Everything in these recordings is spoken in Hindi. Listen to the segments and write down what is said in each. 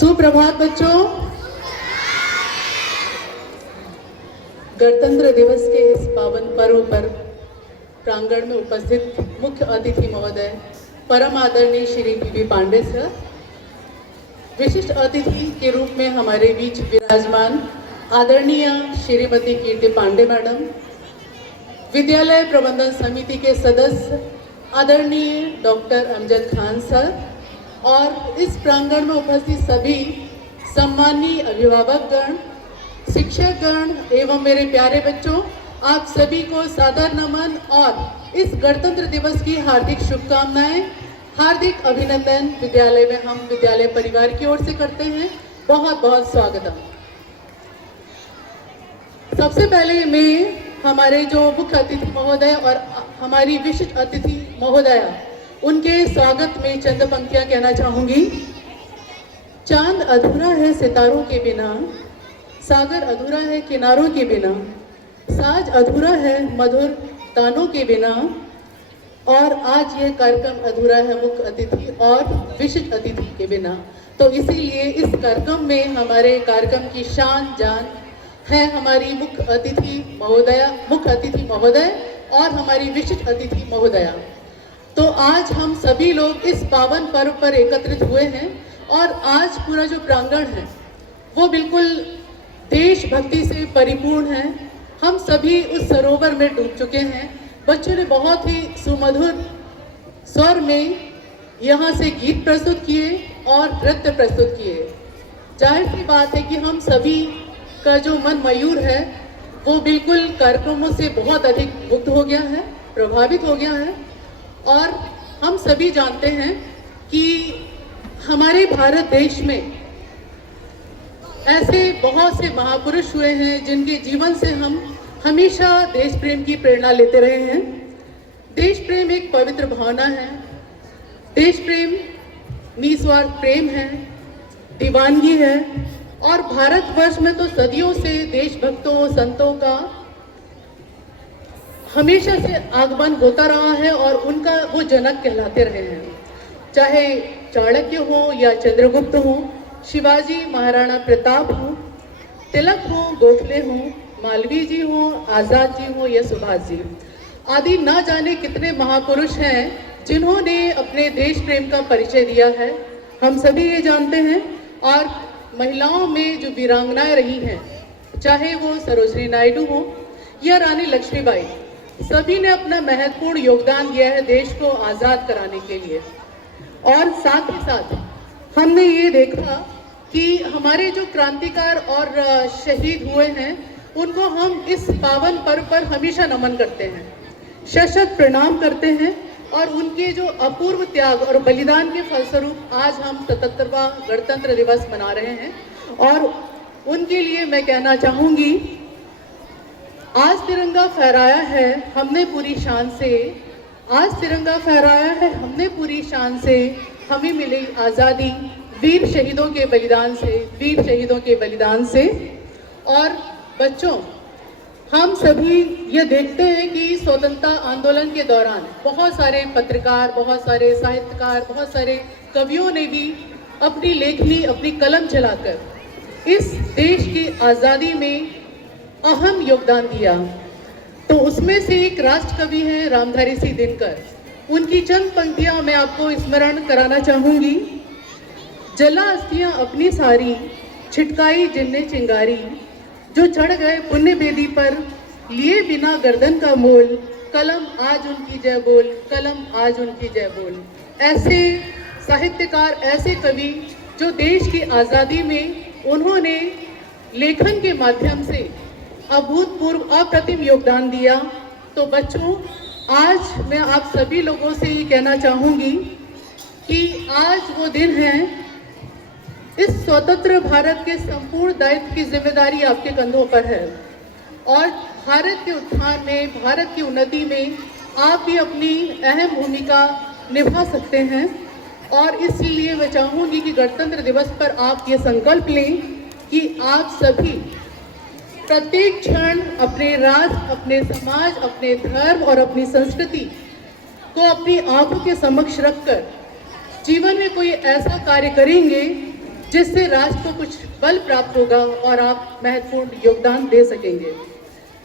सुप्रभात बच्चों। गणतंत्र दिवस के इस पावन पर्व पर प्रांगण में उपस्थित मुख्य अतिथि महोदय परम आदरणीय श्री पी पांडे सर, विशिष्ट अतिथि के रूप में हमारे बीच विराजमान आदरणीय श्रीमती कीर्ति पांडे मैडम, विद्यालय प्रबंधन समिति के सदस्य आदरणीय डॉक्टर अमजद खान सर और इस प्रांगण में उपस्थित सभी सम्मानीय अभिभावकगण, शिक्षकगण एवं मेरे प्यारे बच्चों, आप सभी को सादर नमन और इस गणतंत्र दिवस की हार्दिक शुभकामनाएं, हार्दिक अभिनंदन विद्यालय में हम विद्यालय परिवार की ओर से करते हैं। बहुत बहुत स्वागतम। सबसे पहले मैं हमारे जो मुख्य अतिथि महोदय और हमारी विशिष्ट अतिथि महोदया उनके स्वागत में चंद पंक्तियां कहना चाहूंगी। चांद अधूरा है सितारों के बिना, सागर अधूरा है किनारों के बिना, साज अधूरा है मधुर तानों के बिना, और आज यह कार्यक्रम अधूरा है मुख्य अतिथि और विशिष्ट अतिथि के बिना। तो इसीलिए इस कार्यक्रम में हमारे कार्यक्रम की शान जान है हमारी मुख्य अतिथि महोदय और हमारी विशिष्ट अतिथि महोदया। तो आज हम सभी लोग इस पावन पर्व पर एकत्रित हुए हैं और आज पूरा जो प्रांगण है वो बिल्कुल देशभक्ति से परिपूर्ण है। हम सभी उस सरोवर में डूब चुके हैं। बच्चों ने बहुत ही सुमधुर स्वर में यहाँ से गीत प्रस्तुत किए और नृत्य प्रस्तुत किए। जाहिर सी बात है कि हम सभी का जो मन मयूर है वो बिल्कुल कार्यक्रमों से बहुत अधिक मुग्ध हो गया है, प्रभावित हो गया है। और हम सभी जानते हैं कि हमारे भारत देश में ऐसे बहुत से महापुरुष हुए हैं जिनके जीवन से हम हमेशा देश प्रेम की प्रेरणा लेते रहे हैं। देश प्रेम एक पवित्र भावना है। देश प्रेम निस्वार्थ प्रेम है, दीवानगी है। और भारतवर्ष में तो सदियों से देशभक्तों संतों का हमेशा से आगमन होता रहा है और उनका वो जनक कहलाते रहे हैं। चाहे चाणक्य हो या चंद्रगुप्त हो, शिवाजी महाराणा प्रताप हो, तिलक हो, गोखले हो, मालवीय जी हो, आजाद जी हो या सुभाष जी आदि ना जाने कितने महापुरुष हैं जिन्होंने अपने देश प्रेम का परिचय दिया है। हम सभी ये जानते हैं। और महिलाओं में जो वीरांगनाएं रही हैं, चाहे वो सरोजनी नायडू हो या रानी लक्ष्मीबाई, सभी ने अपना महत्वपूर्ण योगदान दिया है देश को आज़ाद कराने के लिए। और साथ ही साथ हमने ये देखा कि हमारे जो क्रांतिकार और शहीद हुए हैं उनको हम इस पावन पर्व पर हमेशा नमन करते हैं, शत प्रणाम करते हैं। और उनके जो अपूर्व त्याग और बलिदान के फलस्वरूप आज हम 77वां गणतंत्र दिवस मना रहे हैं। और उनके लिए मैं कहना चाहूँगी, आज तिरंगा फहराया है हमने पूरी शान से, आज तिरंगा फहराया है हमने पूरी शान से, हमें मिली आज़ादी वीर शहीदों के बलिदान से, वीर शहीदों के बलिदान से। और बच्चों, हम सभी ये देखते हैं कि स्वतंत्रता आंदोलन के दौरान बहुत सारे पत्रकार, बहुत सारे साहित्यकार, बहुत सारे कवियों ने भी अपनी लेखनी, अपनी कलम चलाकर इस देश की आज़ादी में अहम योगदान दिया। तो उसमें से एक राष्ट्र कवि हैं रामधारी सिंह दिनकर। उनकी चंद पंक्तियां मैं आपको स्मरण कराना चाहूँगी। जला अस्थियां अपनी सारी, छिटकाई जिनने चिंगारी, जो चढ़ गए पुण्य बेदी पर, लिए बिना गर्दन का मोल, कलम आज उनकी जय बोल, कलम आज उनकी जय बोल। ऐसे साहित्यकार, ऐसे कवि जो देश की आज़ादी में उन्होंने लेखन के माध्यम से अभूतपूर्व अप्रतिम योगदान दिया। तो बच्चों, आज मैं आप सभी लोगों से ये कहना चाहूँगी कि आज वो दिन है, इस स्वतंत्र भारत के संपूर्ण दायित्व की जिम्मेदारी आपके कंधों पर है। और भारत के उत्थान में, भारत की उन्नति में आप भी अपनी अहम भूमिका निभा सकते हैं। और इसलिए मैं चाहूँगी कि गणतंत्र दिवस पर आप ये संकल्प लें कि आप सभी प्रत्येक क्षण अपने राष्ट्र, अपने समाज, अपने धर्म और अपनी संस्कृति को अपनी आंखों के समक्ष रखकर जीवन में कोई ऐसा कार्य करेंगे जिससे राष्ट्र को कुछ बल प्राप्त होगा और आप महत्वपूर्ण योगदान दे सकेंगे।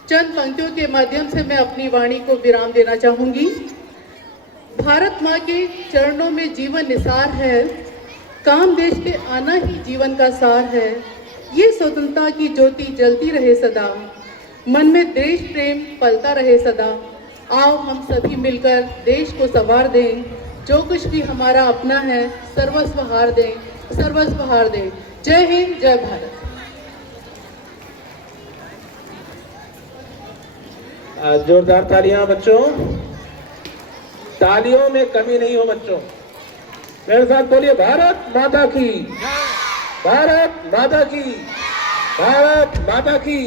चंद पंक्तियों के माध्यम से मैं अपनी वाणी को विराम देना चाहूंगी। भारत माँ के चरणों में जीवन निसार है, काम देश के आना ही जीवन का सार है। ये स्वतंत्रता की ज्योति जलती रहे सदा, मन में देश प्रेम पलता रहे सदा। आओ हम सभी मिलकर देश को संवार दें, जो कुछ भी हमारा अपना है सर्वस्व हार दें, सर्वस्व हार दें। जय हिंद, जय भारत। जोरदार तालियां बच्चों, तालियों में कमी नहीं हो बच्चों। मेरे साथ बोलिए भारत माता की, भारत माता की, भारत माता की।